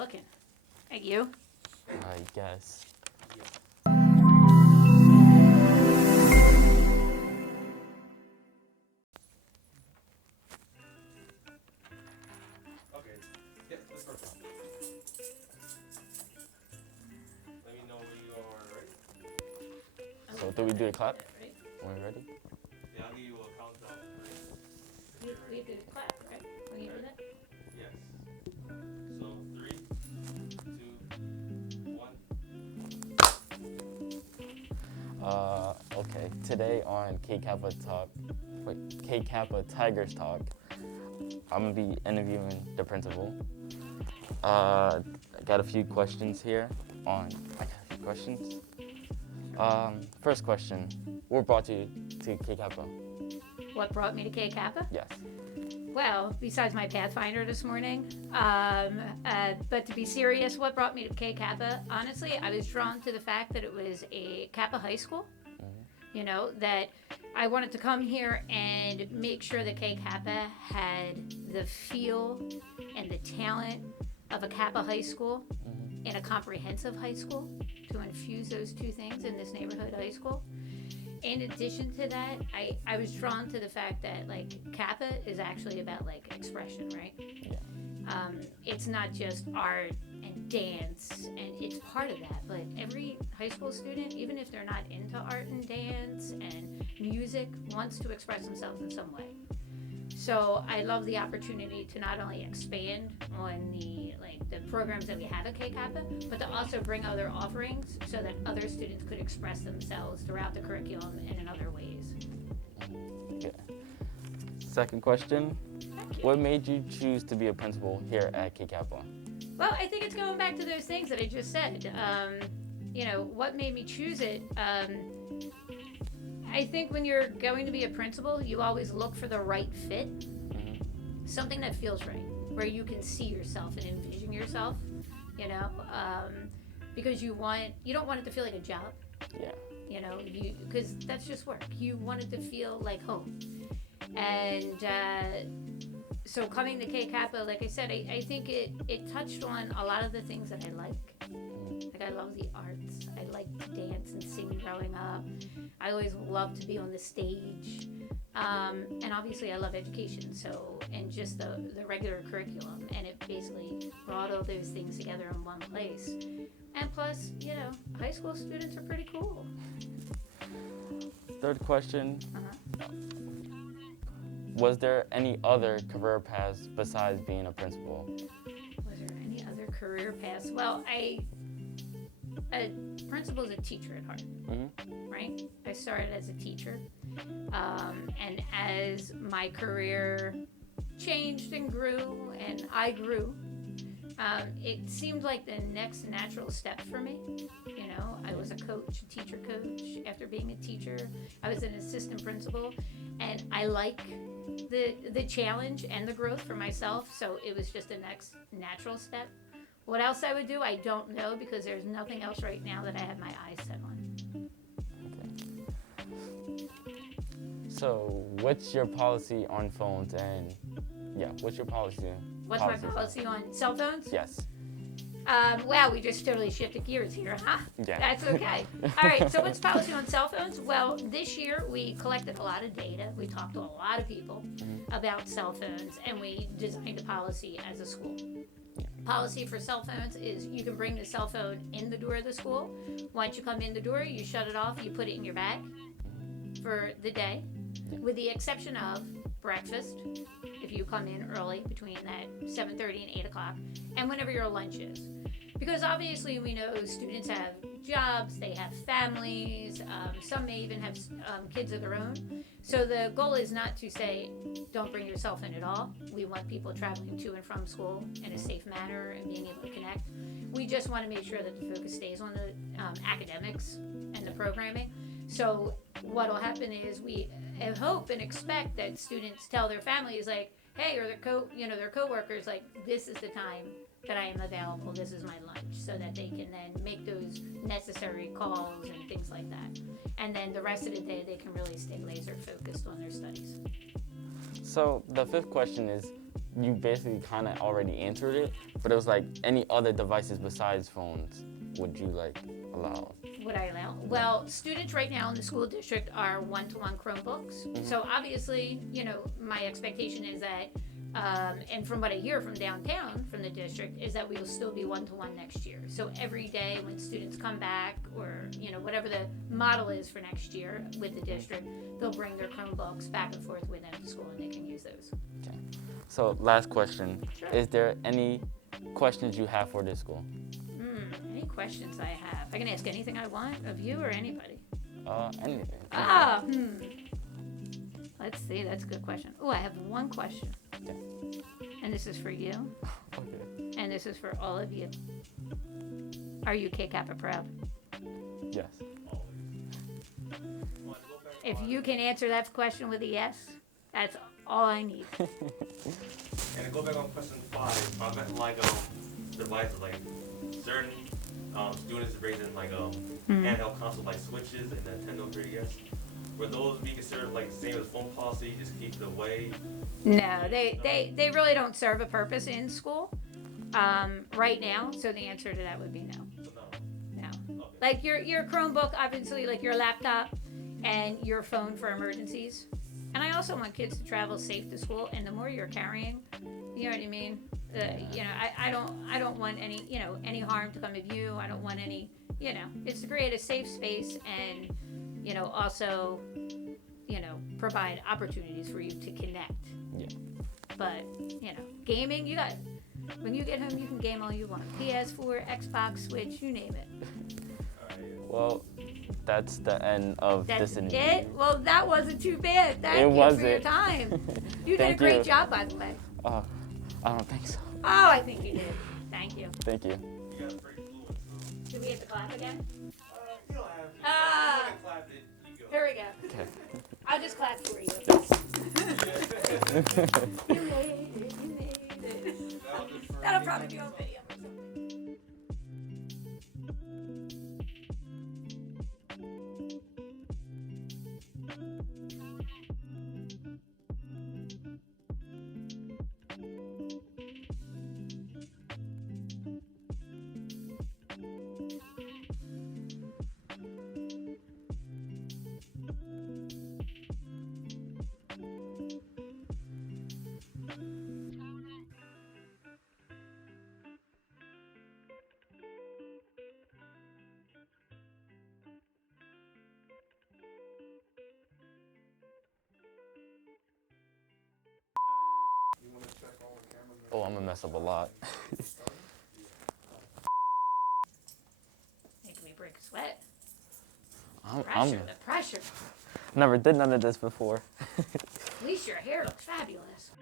looking. Thank you. I guess. Okay. Yeah, let's start. Let me know when you are ready. So do we do a clap? Right? When we're ready? Yeah, I'll give you a countdown. Ready? We have to clap, right? When you do that? Yes. So 3, 2, 1. Okay. Today on KCAPA Tigers Talk, I'm gonna be interviewing the principal. I got a few questions here. First question: what brought you to KCAPA? What brought me to KCAPA? Yes. Well, besides my Pathfinder this morning, but to be serious, what brought me to KCAPA? Honestly, I was drawn to the fact that it was a Kappa high school. You know, that I wanted to come here and make sure that KCAPA had the feel and the talent of a Kappa high school and a comprehensive high school, to infuse those two things in this neighborhood high school. In addition to that, I was drawn to the fact that like Kappa is actually about like expression, right? Yeah. It's not just art and dance, and it's part of that, but every high school student, even if they're not into art and dance and music, wants to express themselves in some way. So I love the opportunity to not only expand on the programs that we have at KCAPA, but to also bring other offerings so that other students could express themselves throughout the curriculum and in other ways. Okay. Second question: what made you choose to be a principal here at KCAPA? Well, I think it's going back to those things that I just said. What made me choose it? I think when you're going to be a principal, you always look for the right fit, something that feels right, where you can see yourself and envision yourself, because you don't want it to feel like a job, Yeah. because that's just work. You want it to feel like home. And so coming to KCAPA, like I said, I think it touched on a lot of the things that I like. Like I love the arts. I like to dance and sing growing up. I always loved to be on the stage. And obviously I love education, and just the regular curriculum. And it basically brought all those things together in one place. And plus, high school students are pretty cool. Third question: Uh-huh. was there any other career paths besides being a principal? Was there any other career paths? Well, a principal is a teacher at heart, right? I started as a teacher, and as my career changed and grew, and I grew, it seemed like the next natural step for me. I was a coach, a teacher coach. After being a teacher, I was an assistant principal, and I like the challenge and the growth for myself, so it was just the next natural step. What else I would do, I don't know, because there's nothing else right now that I have my eyes set on. Okay. So, what's your policy on phones? And what's your policy? What's my policy on cell phones? Yes. Wow, we just totally shifted gears here, huh? Yeah. That's okay. All right, so what's policy on cell phones? Well, this year we collected a lot of data. We talked to a lot of people about cell phones, and we designed a policy as a school. Policy for cell phones is you can bring the cell phone in the door of the school. Once you come in the door, you shut it off, you put it in your bag for the day, with the exception of breakfast, if you come in early between that 7:30 and 8 o'clock, and whenever your lunch is. Because obviously we know students have jobs, they have families, some may even have kids of their own. So the goal is not to say, don't bring your cell phone at all. We want people traveling to and from school in a safe manner and being able to connect. We just want to make sure that the focus stays on the academics and the programming. So what will happen is we hope and expect that students tell their families, like, hey, or their coworkers, like, this is the time that I am available, this is my lunch, so that they can then make those necessary calls and things like that. And then the rest of the day, they can really stay laser focused on their studies. So the fifth question is, you basically kind of already answered it, but it was like any other devices besides phones would you like allow? Would I allow? Well, students right now in the school district are one-to-one Chromebooks. So obviously, my expectation is that, and from what I hear from downtown, from the district, is that we will still be one-to-one next year. So every day when students come back, or whatever the model is for next year with the district, they'll bring their Chromebooks back and forth with them to school, and they can use those. Okay. So last question: Sure. Is there any questions you have for this school? Any questions I have? I can ask anything I want of you or anybody. Anything. Let's see. That's a good question. Oh, I have one question. Yeah. And this is for you. Okay. And this is for all of you. Are you KCAPA proud? Yes. If you can answer that question with a yes, that's all I need. And to go back on question 5, I meant like devices like certain students raising like handheld consoles like Switches and Nintendo 3DS. Would those be considered like the same as phone policy? Just keep it away? No, they really don't serve a purpose in school right now. So the answer to that would be no. So no. No. Okay. Like your Chromebook, obviously, like your laptop and your phone for emergencies. And I also want kids to travel safe to school. And the more you're carrying, you know what I mean? I don't want any harm to come of you. I don't want any, it's to create a safe space and, also, provide opportunities for you to connect. Yeah. But, gaming, when you get home, you can game all you want. PS4, Xbox, Switch, you name it. Well, that's the end of That's this interview. it? Well, that wasn't too bad. Thank you wasn't. for your time. You did a Thank great you. job, by the way. I don't think so. Oh, I think you did. Thank you. Thank you. You got a pretty fluent, so. Do we have to clap again? You don't have to. Ah. You can clap it. You go. Here we go. Okay. I'll just clap for you. You made it. You made it. That'll probably be on video. Oh, I'm gonna mess up a lot. Making me break a sweat. I'm The pressure. never did none of this before. At least your hair looks fabulous.